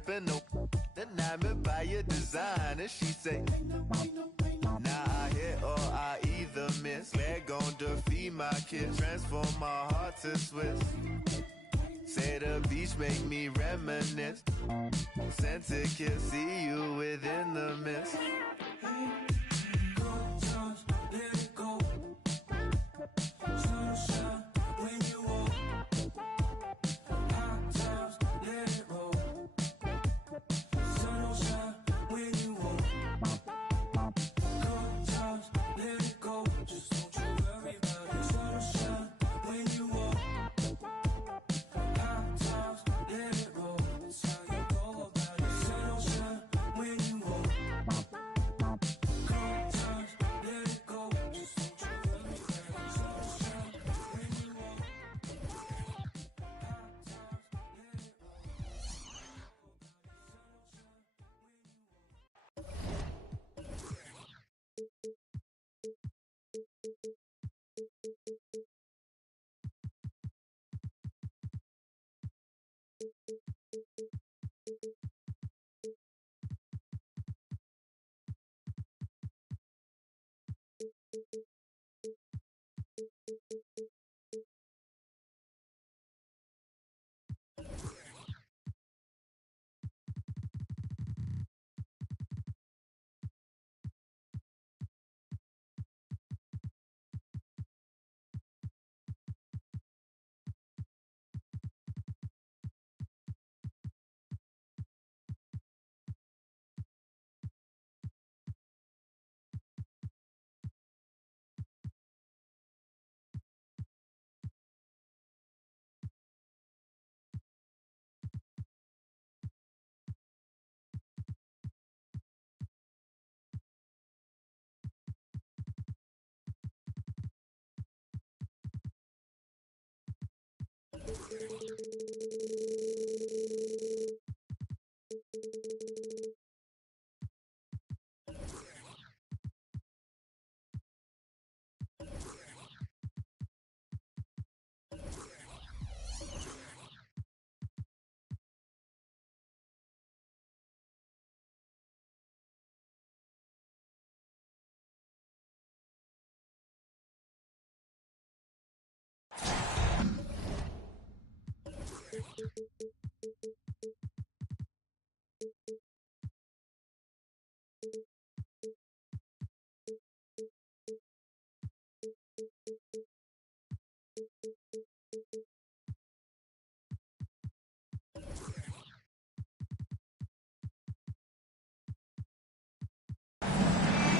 pimpin', no. Enamored by your design, and she say, nah, I hit or I either miss. Leg gon' defeat my kiss, transform my heart to Swiss. Say the beach make me reminisce. Sent to kiss, see you within the mist.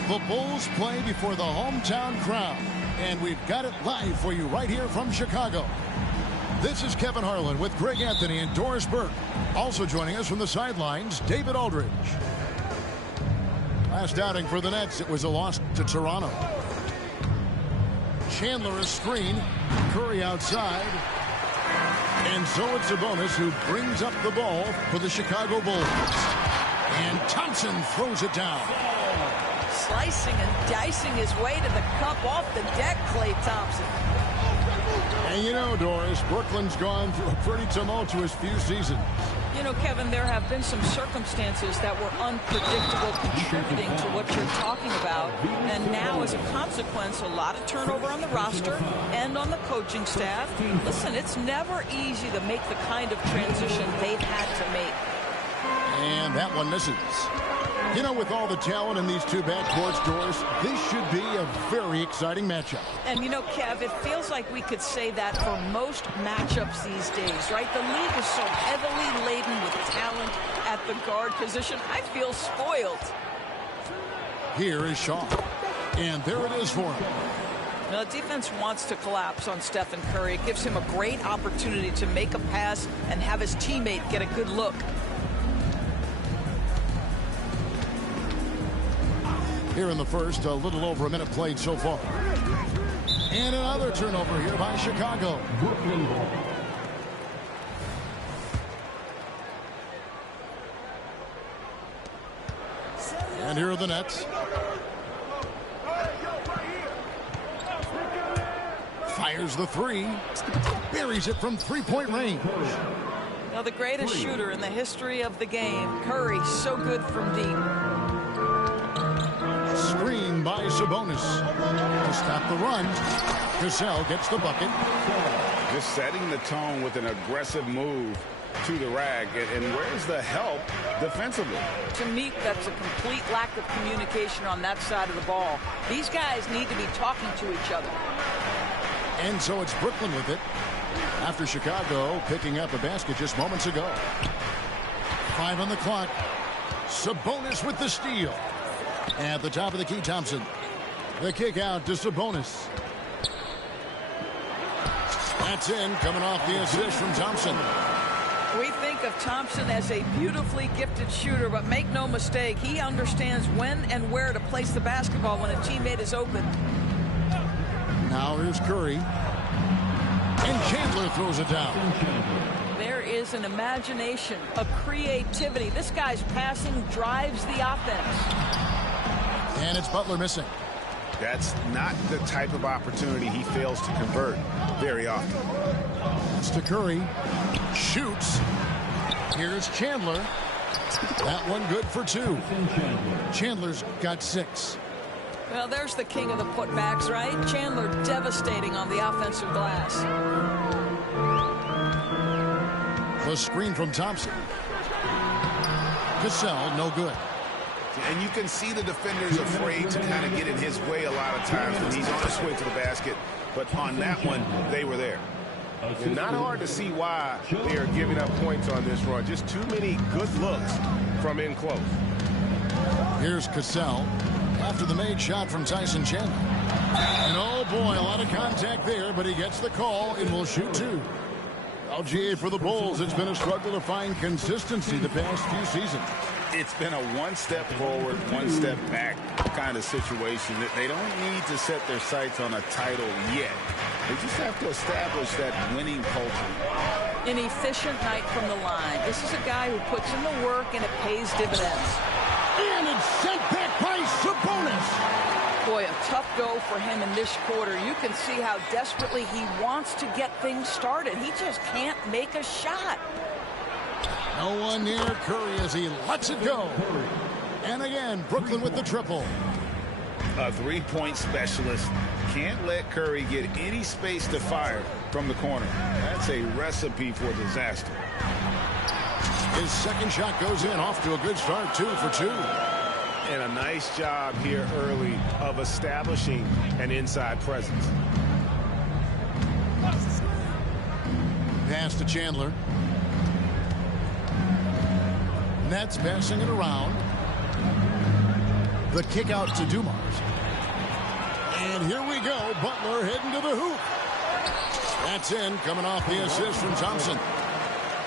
The Bulls play before the hometown crowd, and we've got it live for you right here from Chicago. This is Kevin Harlan with Greg Anthony and Doris Burke. Also joining us from the sidelines, David Aldridge. Last outing for the Nets, it was a loss to Toronto. Chandler a screen, Curry outside, and so it's Sabonis who brings up the ball for the Chicago Bulls. And Thompson throws it down. Slicing and dicing his way to the cup off the deck, Klay Thompson. And you know, Doris, Brooklyn's gone through a pretty tumultuous few seasons. You know, Kevin, there have been some circumstances that were unpredictable contributing to what you're talking about. And now, as a consequence, a lot of turnover on the roster and on the coaching staff. Listen, it's never easy to make the kind of transition they've had to make. And that one misses. You know, with all the talent in these two backcourts, Doris, this should be a very exciting matchup. And, you know, Kev, it feels like we could say that for most matchups these days, right? The league is so heavily laden with talent at the guard position. I feel spoiled. Here is Shaw. And there it is for him. Now, the defense wants to collapse on Stephen Curry. It gives him a great opportunity to make a pass and have his teammate get a good look. Here in the first, a little over a minute played so far. And another turnover here by Chicago. And here are the Nets. Fires the three. Buries it from three-point range. Well, the greatest shooter in the history of the game, Curry, so good from deep. Screen by Sabonis. To stop the run. Cassell gets the bucket. Just setting the tone with an aggressive move to the rag. And where's the help defensively? To me, that's a complete lack of communication on that side of the ball. These guys need to be talking to each other. And so it's Brooklyn with it. After Chicago picking up a basket just moments ago. 5 on the clock. Sabonis with the steal. At the top of the key, Thompson. The kick out to Sabonis. That's in, coming off the assist from Thompson. We think of Thompson as a beautifully gifted shooter, but make no mistake, he understands when and where to place the basketball when a teammate is open. Now here's Curry. And Chandler throws it down. There is an imagination, a creativity. This guy's passing drives the offense. And it's Butler missing. That's not the type of opportunity he fails to convert very often. It's to Curry. Shoots. Here's Chandler. That one good for 2. Chandler's got 6. Well, there's the king of the putbacks, right? Chandler devastating on the offensive glass. The screen from Thompson. Cassell, no good. And you can see the defenders afraid to kind of get in his way a lot of times when he's on his way to the basket. But on that one, they were there. And not hard to see why they are giving up points on this run. Just too many good looks from in close. Here's Cassell after the made shot from Tyson Chandler. And oh boy, a lot of contact there, but he gets the call and will shoot 2. LGA for the Bulls. It's been a struggle to find consistency the past few seasons. It's been a one-step forward, one-step back kind of situation. They don't need to set their sights on a title yet. They just have to establish that winning culture. An efficient night from the line. This is a guy who puts in the work and it pays dividends. And it's sent back by Sabonis. Boy, a tough go for him in this quarter. You can see how desperately he wants to get things started. He just can't make a shot. No one near Curry as he lets it go. And again, Brooklyn with the triple. A three-point specialist can't let Curry get any space to fire from the corner. That's a recipe for disaster. His second shot goes in, off to a good start, 2 for 2. And a nice job here early of establishing an inside presence. Pass to Chandler. Nets passing it around. The kick out to Dumars. And here we go. Butler heading to the hoop. That's in, coming off the assist from Thompson.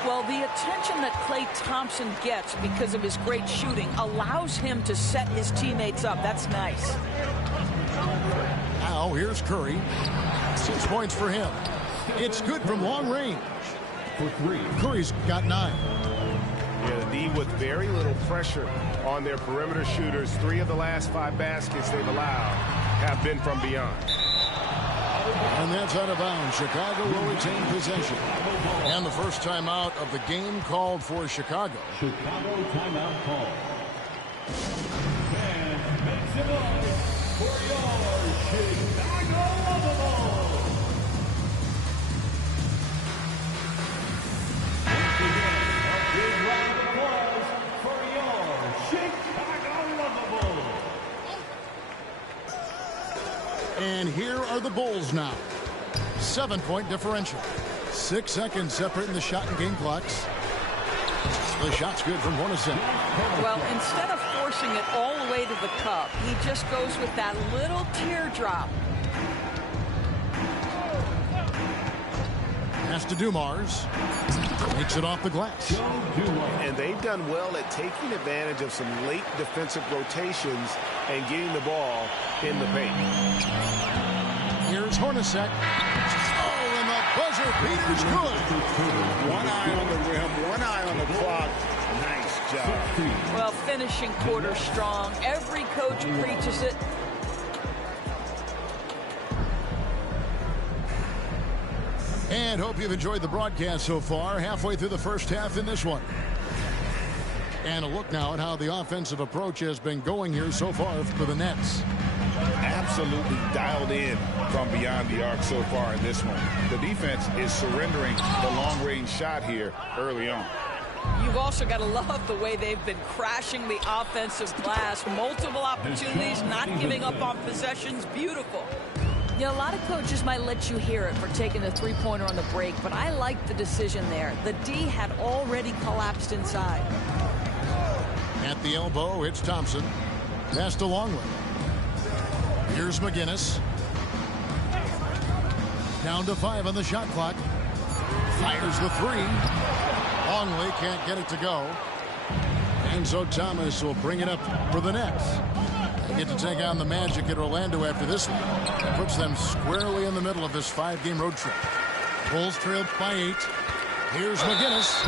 Well, the attention that Klay Thompson gets because of his great shooting allows him to set his teammates up. That's nice. Now here's Curry. 6 points for him. It's good from long range. For 3. Curry's got 9. Yeah, the D with very little pressure on their perimeter shooters. 3 of the last 5 baskets they've allowed have been from beyond. And that's out of bounds. Chicago will retain possession. And the first timeout of the game called for Chicago. Chicago timeout call. And make some noise for your Chicago Bulls. Once again, a big round of applause for your Chicago Bulls. And here are the Bulls now. 7-point differential. 6 seconds separating the shot and game clocks. The shot's good from Hornacek. Well, instead of forcing it all the way to the cup, he just goes with that little teardrop. Pass to Dumars. Takes it off the glass. And they've done well at taking advantage of some late defensive rotations and getting the ball in the paint. Here's Hornacek. Oh, and the buzzer beater's good. One eye on the rim, one eye on the clock. Nice job. Well, finishing quarter strong. Every coach preaches it. And hope you've enjoyed the broadcast so far. Halfway through the first half in this one. And a look now at how the offensive approach has been going here so far for the Nets. Absolutely dialed in from beyond the arc so far in this one. The defense is surrendering the long-range shot here early on. You've also got to love the way they've been crashing the offensive glass. Multiple opportunities, not giving up on possessions. Beautiful. You know, a lot of coaches might let you hear it for taking the three-pointer on the break, but I like the decision there. The D had already collapsed inside. At the elbow, it's Thompson. Pass to Longley. Here's McGinnis. Down to 5 on the shot clock. Fires the 3. Longley can't get it to go. And so Thomas will bring it up for the Nets. They get to take on the Magic at Orlando after this one. Puts them squarely in the middle of this 5-game road trip. Bulls trailed by 8. Here's McGinnis.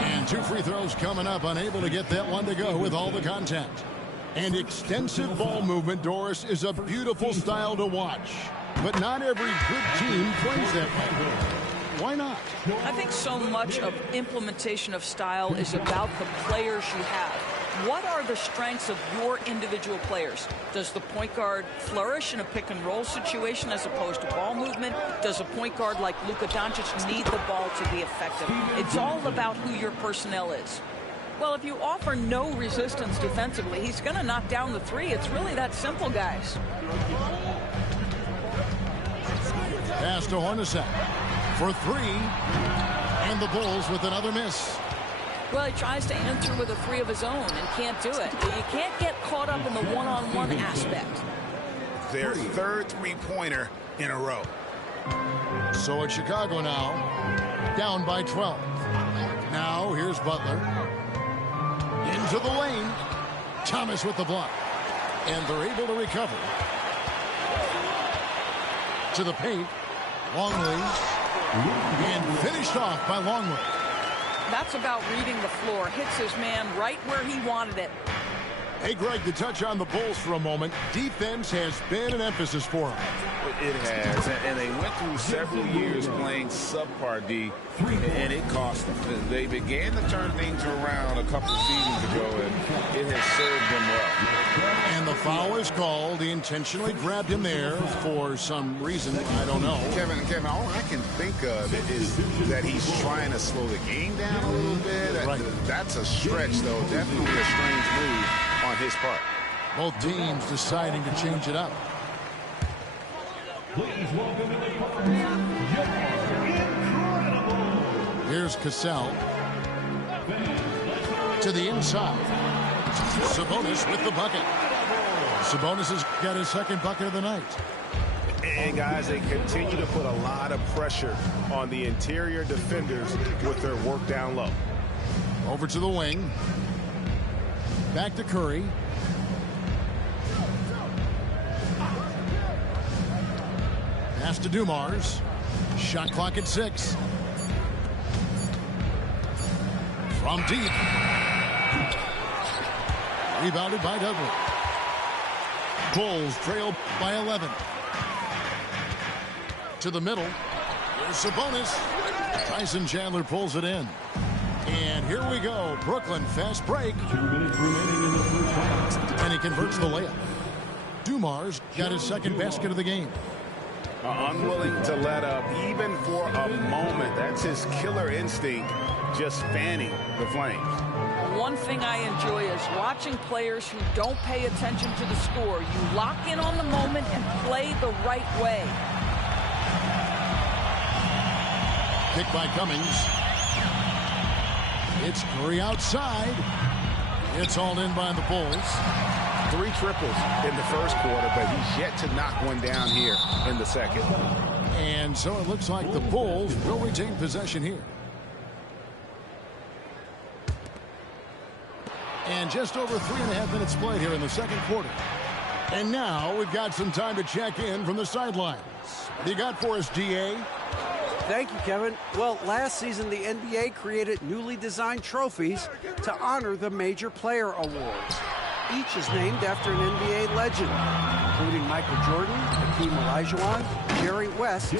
And 2 free throws coming up. Unable to get that one to go with all the contact. And extensive ball movement, Doris, is a beautiful style to watch. But not every good team plays that way. Why not? I think so much of implementation of style is about the players you have. What are the strengths of your individual players? Does the point guard flourish in a pick-and-roll situation as opposed to ball movement? Does a point guard like Luka Doncic need the ball to be effective? It's all about who your personnel is. Well, if you offer no resistance defensively, he's going to knock down the 3. It's really that simple, guys. Pass to Hornacek for 3. And the Bulls with another miss. Well, he tries to enter with a 3 of his own and can't do it. You can't get caught up in the one-on-one aspect. Their third three-pointer in a row. So it's Chicago now, down by 12. Now here's Butler. Into the lane. Thomas with the block. And they're able to recover. To the paint. Longley. And finished off by Longley. That's about reading the floor. Hits his man right where he wanted it. Hey, Greg, to touch on the Bulls for a moment, defense has been an emphasis for them. It has, and they went through several years playing subpar D, and it cost them. They began to turn things around a couple seasons ago, and it has served them well. And the foul is called. He intentionally grabbed him there for some reason. I don't know. Kevin, all I can think of is that he's trying to slow the game down a little bit. Right. That's a stretch, though. Definitely a strange move on his part. Both teams deciding to change it up. Please welcome to the party, Incredible. Here's Cassell. To the inside. Sabonis with the bucket. Sabonis has got his second bucket of the night. And guys, they continue to put a lot of pressure on the interior defenders with their work down low. Over to the wing. Back to Curry. Pass to Dumars. Shot clock at 6. From deep. Rebounded by Dudley. Bulls trail by 11. To the middle. Here's Sabonis. Tyson Chandler pulls it in. And here we go. Brooklyn fast break. 2 minutes remaining in the first half. And he converts the layup. Dumars got his second basket of the game. Unwilling to let up even for a moment. That's his killer instinct, just fanning the flames. One thing I enjoy is watching players who don't pay attention to the score. You lock in on the moment and play the right way. Kick by Cummings. It's Curry outside. It's hauled in by the Bulls. 3 triples in the first quarter, but he's yet to knock one down here in the second. And so it looks like the Bulls will retain possession here. And just over 3.5 minutes played here in the second quarter. And now we've got some time to check in from the sidelines. What do you got for us, DA? Thank you, Kevin. Well, last season, the NBA created newly designed trophies to honor the major player awards. Each is named after an NBA legend, including Michael Jordan, Hakeem Olajuwon, Jerry West,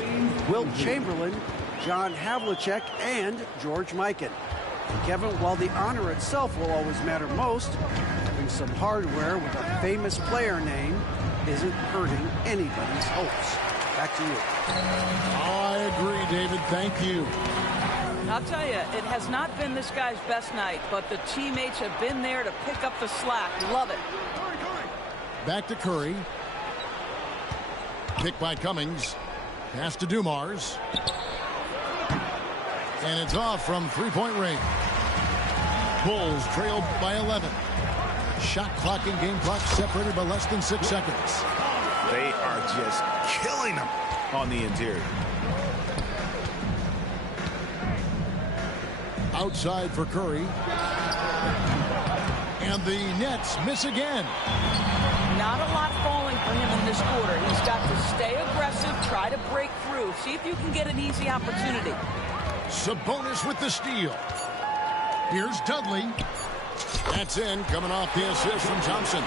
Wilt Chamberlain, John Havlicek and George Mikan. And Kevin, while the honor itself will always matter most, having some hardware with a famous player name isn't hurting anybody's hopes. Back to you. I agree, David. Thank you. I'll tell you, it has not been this guy's best night, but the teammates have been there to pick up the slack. Love it. Back to Curry. Kick by Cummings. Pass to Dumars. And it's off from three-point range. Bulls trailed by 11. Shot clock and game clock separated by less than 6 seconds. They are just killing them on the interior. Outside for Curry. And the Nets miss again. Not a lot falling for him in this quarter. He's got to stay aggressive, try to break through. See if you can get an easy opportunity. Sabonis with the steal. Here's Dudley. That's in, coming off the assist from Thompson.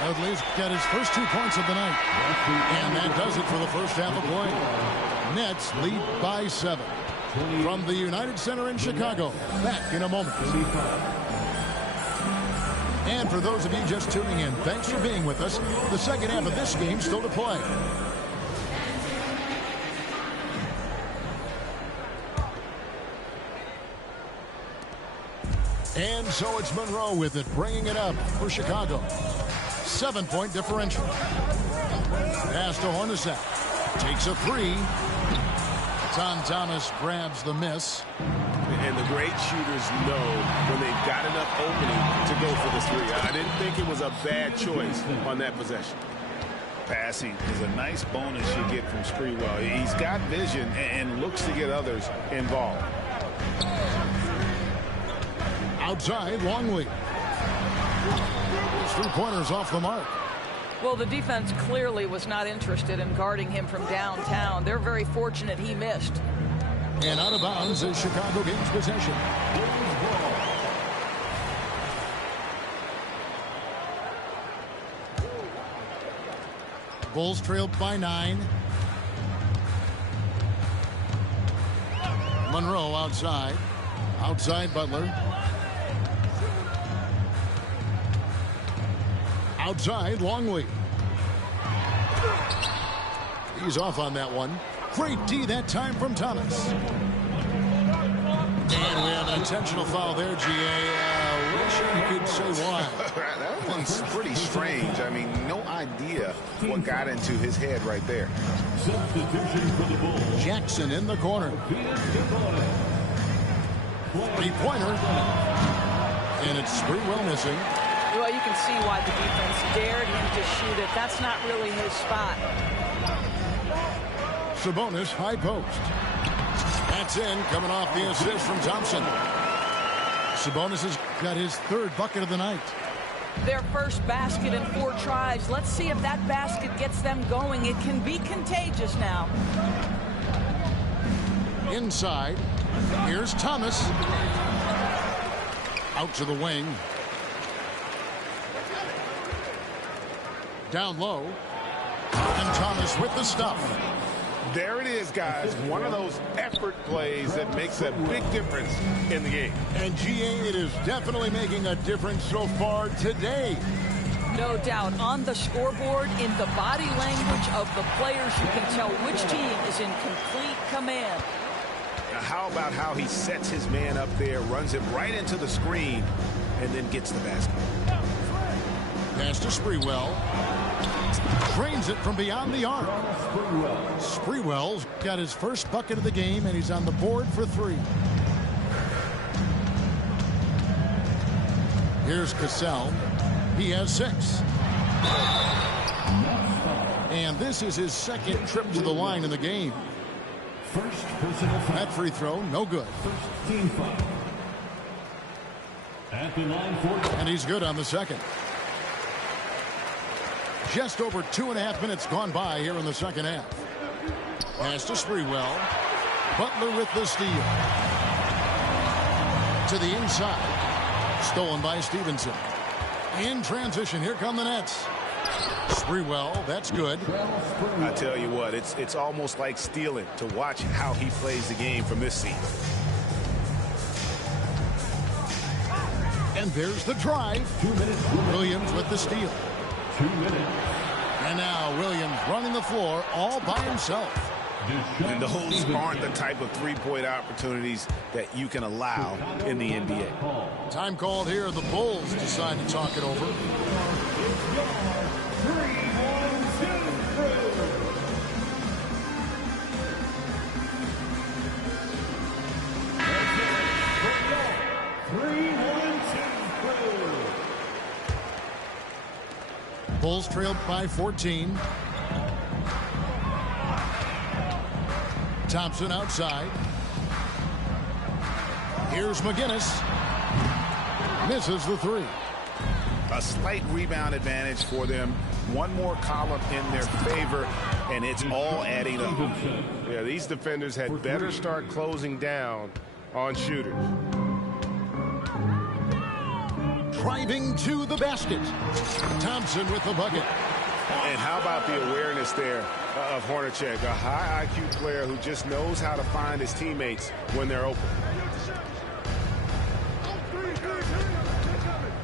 Dudley's got his first 2 points of the night. And that does it for the first half of play. Nets lead by 7. From the United Center in Chicago. Back in a moment. And for those of you just tuning in, thanks for being with us. The second half of this game still to play. And so it's Monroe with it, bringing it up for Chicago. 7-point differential. Pass to Hornacek. Takes a three. Tom Thomas grabs the miss. And the great shooters know when they've got enough opening to go for the three. I didn't think it was a bad choice on that possession. Passing is a nice bonus you get from Sprewell. He's got vision and looks to get others involved. Outside, Longley. His three-pointers off the mark. Well, the defense clearly was not interested in guarding him from downtown. They're very fortunate he missed. And out of bounds as Chicago gains possession. Bulls trailed by 9. Monroe outside. Outside Butler. Outside Longley. He's off on that one. Great D that time from Thomas. And we have an intentional foul there, G.A. Wish you could say why. That one's pretty strange. I mean, no idea what got into his head right there. Jackson in the corner. Three-pointer. And it's Sprewell missing. Well, you can see why the defense dared him to shoot it. That's not really his spot. Sabonis, high post. That's in, coming off the assist from Thompson. Sabonis has got his third bucket of the night. Their first basket in 4 tries. Let's see if that basket gets them going. It can be contagious now. Inside, here's Thomas. Out to the wing. Down low. And Thomas with the stuff. There it is, guys. One of those effort plays that makes a big difference in the game. And GA, it is definitely making a difference so far today. No doubt. On the scoreboard, in the body language of the players, you can tell which team is in complete command. Now, how about how he sets his man up there, runs him right into the screen, and then gets the basket. Pass to Sprewell. Drains it from beyond the arc. Sprewell's got his first bucket of the game, and he's on the board for 3. Here's Cassell. He has 6. And this is his second trip to the line in the game. That free throw, no good. And he's good on the second. Just over 2.5 minutes gone by here in the second half. Pass to Sprewell. Butler with the steal. To the inside. Stolen by Stevenson. In transition, here come the Nets. Sprewell, that's good. I tell you what, it's almost like stealing to watch how he plays the game from this seat. And there's the drive. 2 minutes. Williams with the steal. 2 minutes. And now Williams running the floor all by himself. And those aren't the type of three-point opportunities that you can allow in the NBA. Time called here. The Bulls decide to talk it over. 3-1-2 crew. Bulls trailed by 14. Thompson outside. Here's McGinnis. Misses the three. A slight rebound advantage for them. One more column in their favor, and it's all adding up. Yeah, these defenders had better start closing down on shooters. Driving to the basket. Thompson with the bucket. And how about the awareness there of Hornacek, a high IQ player who just knows how to find his teammates when they're open.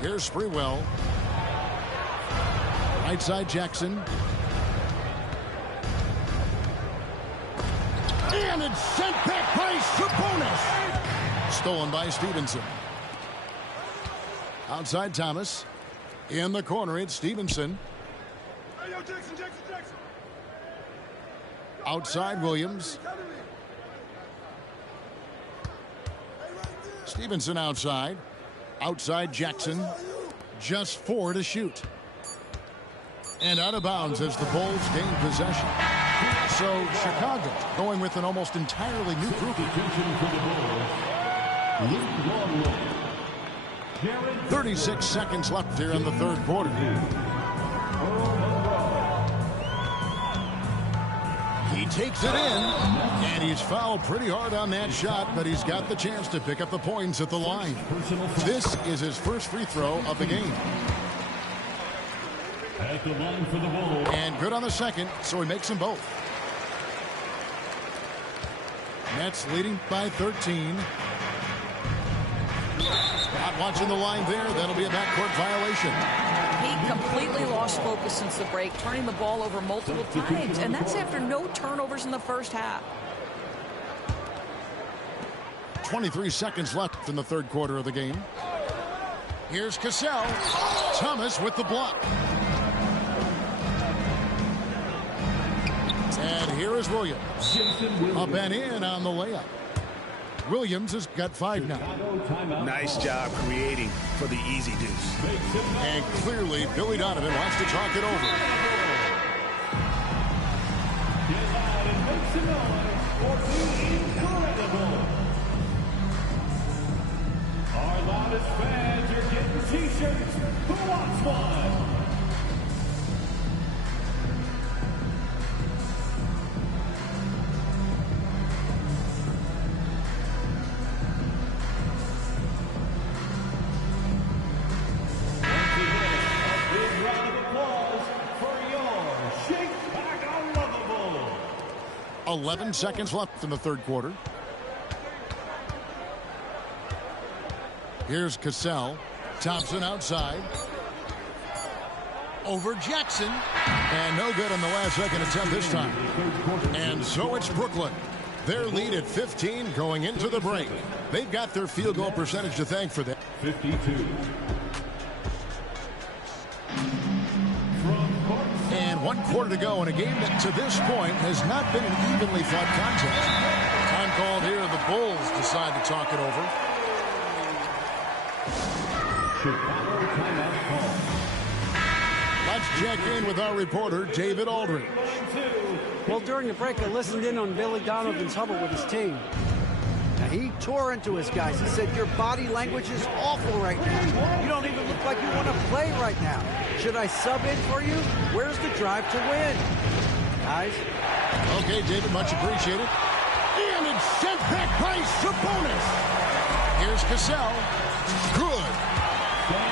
Here's Sprewell. Right side Jackson. And it's sent back by Sabonis. Stolen by Stevenson. Outside Thomas. In the corner, it's Stevenson. Outside Williams. Stevenson outside. Outside Jackson. Just 4 to shoot. And out of bounds as the Bulls gain possession. So Chicago going with an almost entirely new group. 36 seconds left here in the third quarter. He takes it in, and he's fouled pretty hard on that shot, but he's got the chance to pick up the points at the line. This is his first free throw of the game. At the line for the Bulls. And good on the second, so he makes them both. Nets leading by 13. Not watching the line there. That'll be a backcourt violation. He completely lost focus since the break, turning the ball over multiple times, and that's after no turnovers in the first half. 23 seconds left in the third quarter of the game. Here's Cassell. Thomas with the block. And here is Williams. Up and in on the layup. Williams has got 5 now. Nice job creating for the easy deuce. And clearly, Billy Donovan wants to talk it over. Get loud and make some noise for the incredible. Our loudest fans are getting t-shirts. Who wants one? Once again, a big round of applause for your Chicago Lovable. 11 seconds left in the third quarter. Here's Cassell. Thompson outside. Over Jackson. And no good on the last second attempt this time. And so it's Brooklyn. Their lead at 15 going into the break. They've got their field goal percentage to thank for that. 52. And 1 quarter to go in a game that to this point has not been an evenly fought contest. Time called here. The Bulls decide to talk it over. Chicago timeout call. Let's check in with our reporter, David Aldridge. Well, during the break, I listened in on Billy Donovan's huddle with his team. Now, he tore into his guys. He said, your body language is awful right now. You don't even look like you want to play right now. Should I sub in for you? Where's the drive to win? Guys? Okay, David, much appreciated. And it's sent back by Sabonis. Here's Cassell. Good.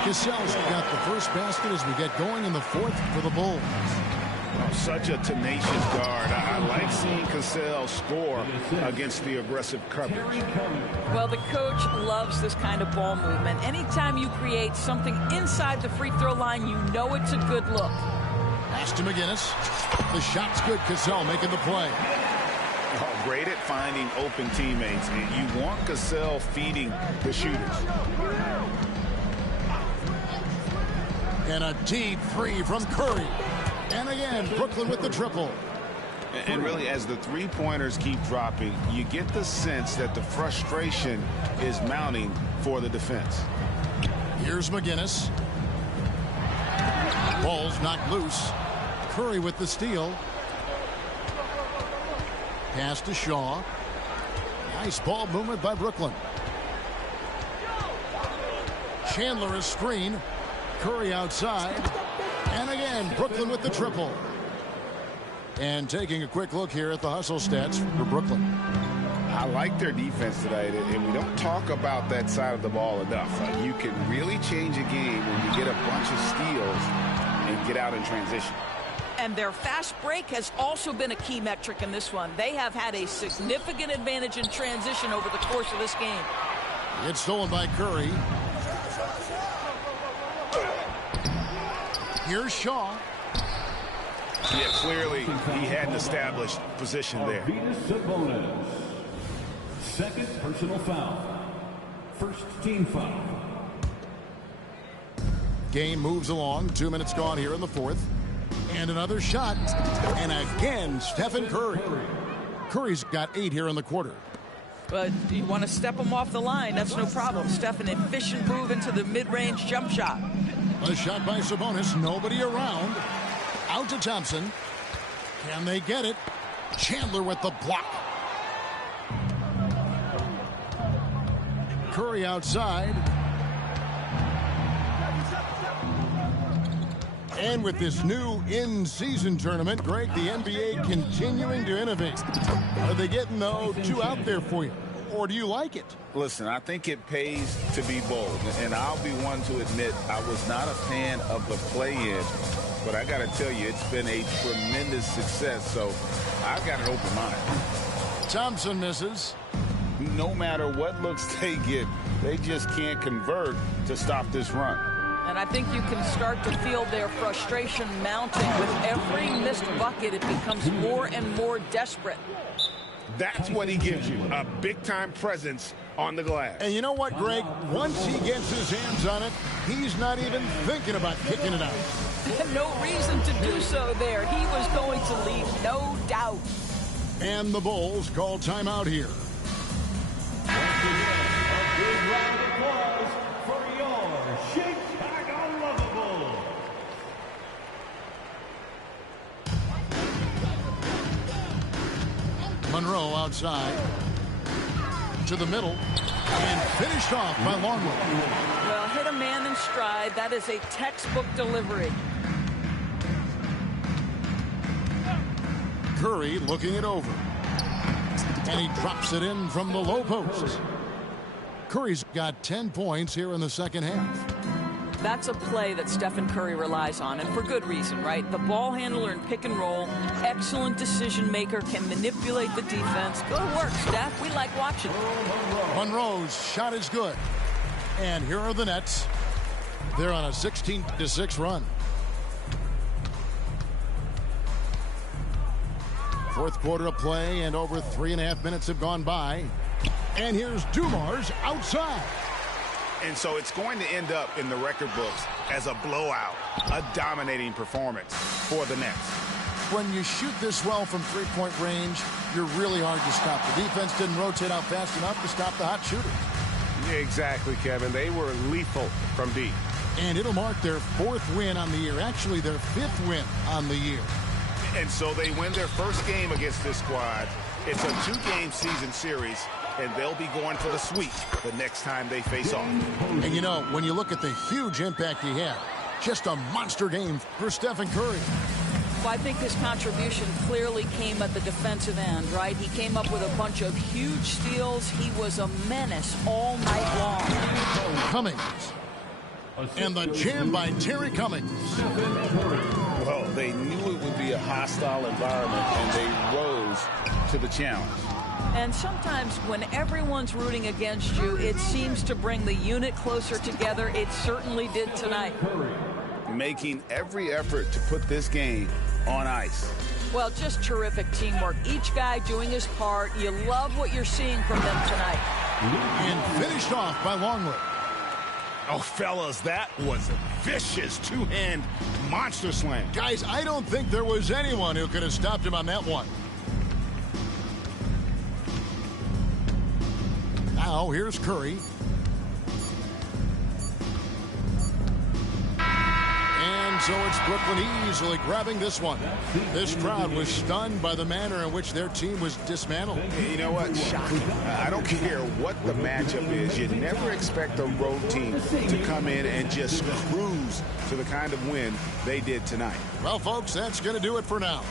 Cassell's got the first basket as we get going in the fourth for the Bulls. Oh, such a tenacious guard. I like seeing Cassell score against the aggressive coverage. Well, the coach loves this kind of ball movement. Anytime you create something inside the free throw line, you know it's a good look. Pass to McGinnis. The shot's good. Cassell making the play. Oh, great at finding open teammates. And you want Cassell feeding the shooters. And a deep three from Curry. And again, Brooklyn with the triple. And really, as the three-pointers keep dropping, you get the sense that the frustration is mounting for the defense. Here's McGinnis. Ball's knocked loose. Curry with the steal. Pass to Shaw. Nice ball movement by Brooklyn. Chandler a screen. Curry outside. And again, Brooklyn with the triple. And taking a quick look here at the hustle stats for Brooklyn. I like their defense tonight, and we don't talk about that side of the ball enough. You can really change a game when you get a bunch of steals and get out in transition. And their fast break has also been a key metric in this one. They have had a significant advantage in transition over the course of this game. It's stolen by Curry. Here's Shaw. Yeah, clearly he had an established position there. Sabonis. Second personal foul. First team foul. Game moves along. 2 minutes gone here in the fourth. And another shot. And again, Stephen Curry. Curry's got 8 here in the quarter. But you want to step him off the line, that's no problem. Steph, an efficient move into the mid-range jump shot. A shot by Sabonis. Nobody around. Out to Thompson. Can they get it? Chandler with the block. Curry outside. And with this new in-season tournament, Greg, the NBA continuing to innovate. Are they getting, though, too out there for you? Or do you like it? Listen, I think it pays to be bold. And I'll be one to admit I was not a fan of the play-in. But I got to tell you, it's been a tremendous success. So I've got an open mind. Thompson misses. No matter what looks they get, they just can't convert to stop this run. And I think you can start to feel their frustration mounting. With every missed bucket, it becomes more and more desperate. That's what he gives you, a big-time presence on the glass. And you know what, Greg? Once he gets his hands on it, he's not even thinking about kicking it out. No reason to do so there. He was going to leave, no doubt. And the Bulls call timeout here. Once again, a big round of applause for your Chicago Lovables. Monroe outside. To the middle. And finished off by Longwood. Well, hit a man in stride. That is a textbook delivery. Curry looking it over. And he drops it in from the low post. Curry's got 10 points here in the second half. That's a play that Stephen Curry relies on, and for good reason, right? The ball handler in pick and roll, excellent decision maker, can manipulate the defense. Go to work, Steph. We like watching. Monroe's shot is good. And here are the Nets. They're on a 16-6 run. Fourth quarter of play, and over 3.5 minutes have gone by. And here's Dumars outside. And so it's going to end up in the record books as a blowout, a dominating performance for the Nets. When you shoot this well from three-point range, you're really hard to stop. The defense didn't rotate out fast enough to stop the hot shooters. Yeah, exactly, Kevin. They were lethal from deep. And it'll mark their 4th win on the year, actually their 5th win on the year. And so they win their first game against this squad. It's a 2-game season series, and they'll be going for the sweep the next time they face off. And you know, when you look at the huge impact he had, just a monster game for Stephen Curry. Well, I think his contribution clearly came at the defensive end, right? He came up with a bunch of huge steals. He was a menace all night long. Cummings. And the jam by Terry Cummings. Well, they knew it would be a hostile environment, and they rose to the challenge. And sometimes when everyone's rooting against you, it seems to bring the unit closer together. It certainly did tonight. Making every effort to put this game on ice. Well, just terrific teamwork. Each guy doing his part. You love what you're seeing from them tonight. And finished off by Longley. Oh, fellas, that was a vicious two-hand monster slam. Guys, I don't think there was anyone who could have stopped him on that one. Now, here's Curry. And so it's Brooklyn easily grabbing this one. This crowd was stunned by the manner in which their team was dismantled. You know what? Shocking. I don't care what the matchup is. You never expect a road team to come in and just cruise to the kind of win they did tonight. Well, folks, that's going to do it for now.